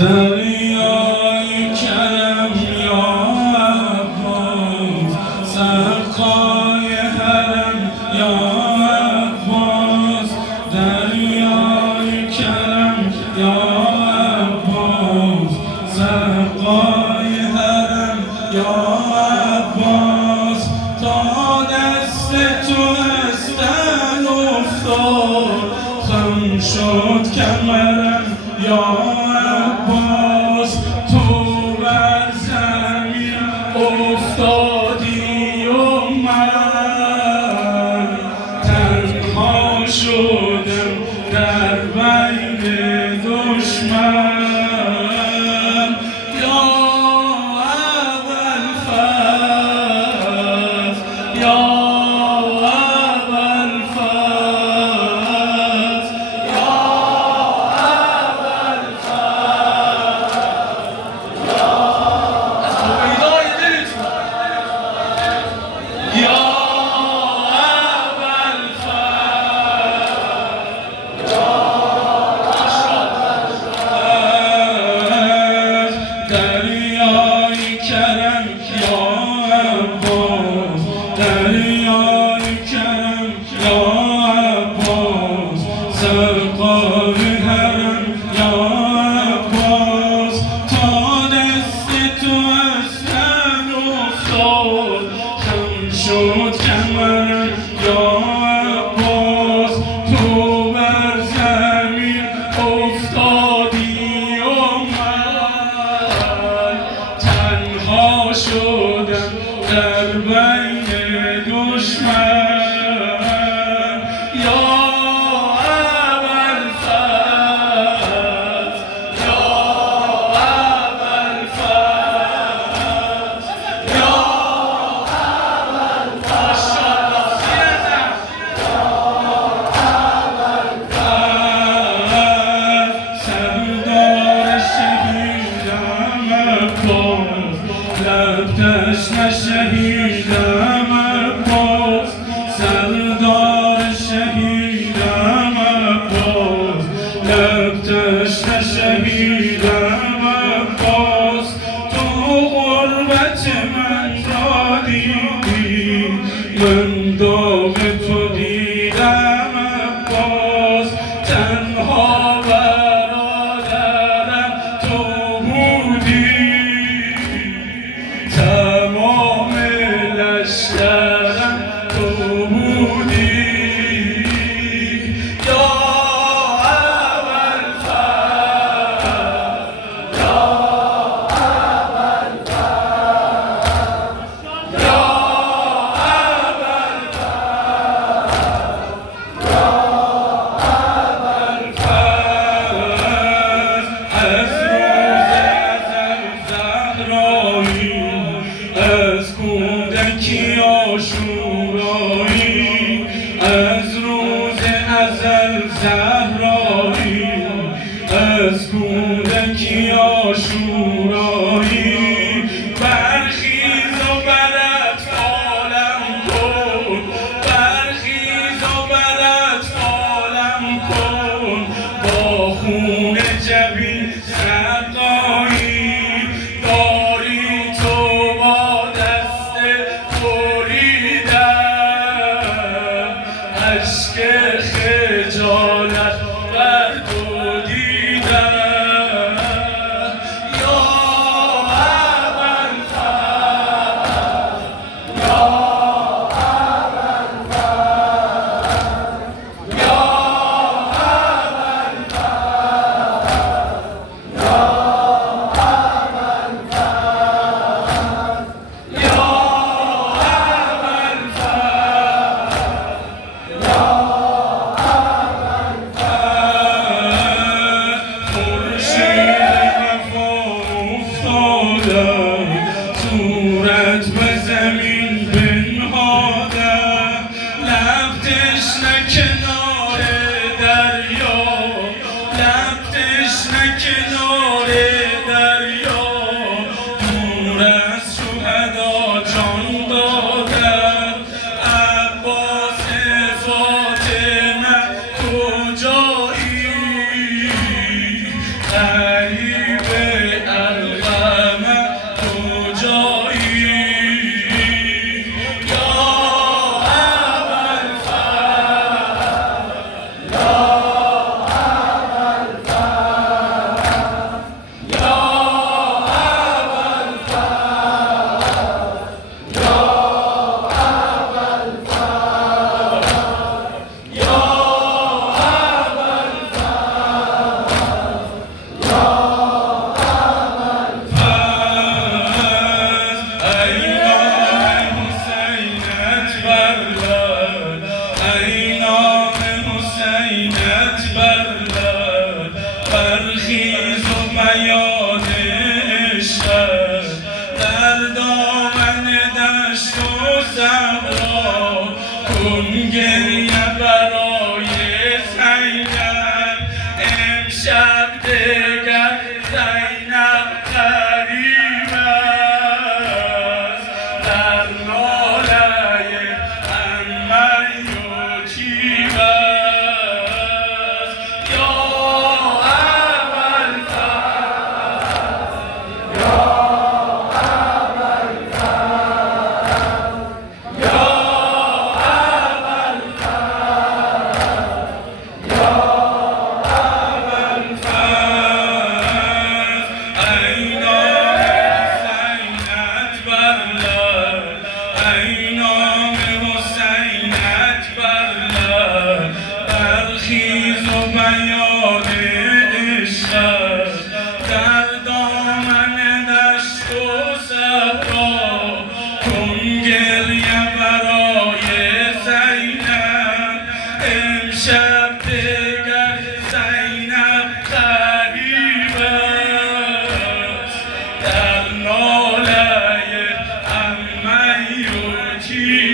دریای کرم یا عباس، سقای حرم یا عباس. دریای کرم یا عباس، سقای حرم یا عباس. تا دست تو از تن افتاد، خم شد کمرم یا عباس. تو بر زمین افتادی و من تنها شدم در بین دشمن. یا ابوالفضل، یا دریای کرم یا عباس، دریای کرم یا عباس. سقای حرم یا عباس. تا دست تو از تن افتاد، خم شد کمرم یا عباس. تو بر زمین افتادی و من تنها شدم در بین دشمن. یا ابوالفضل، یا ابوالفضل، یا سردار شهیدم عباس، لب تشنه شهیدم عباس. سردار شهیدم عباس، لب تشنه شهیدم عباس. تو غربت من را دیدی، من داغ تو دیدم عباس. تنها برادرم تو بودی، تمام لشکرم تو بودی. یا ابوالفضل، یا ابوالفضل، یا ابوالفضل، یا ابوالفضل. از روز ازل زهرایی، از کودکی آشورایی. از روز ازل زهرایی، از کودکی آشورایی. برخیز و بر اطفالم کن، برخیز و بر اطفالم کن. با خون جبین سقایی داری تو با دست بریدم، اشک خجالت بر تو دیدم. یا ابوالفضل، یا ابوالفضل، یا ابوالفضل، یا ابوالفضل، یا صورت به زمین بنهادم، لب تشنه کنار دریا، لب تشنه کنار دریا. دور از شهدا جان دادم، عباس فاطمه کجایی؟ غریب بیان عشقت در دامن دشت و صحرا کن گریه برای زینب امشب دگر زینب غریب است در ناله عمه یتیم است یا برخیز و بیان عشقت در دامن دشت و صحرا کن گریه برای زینب امشب دگر زینب غریب است در ناله عمه یتیم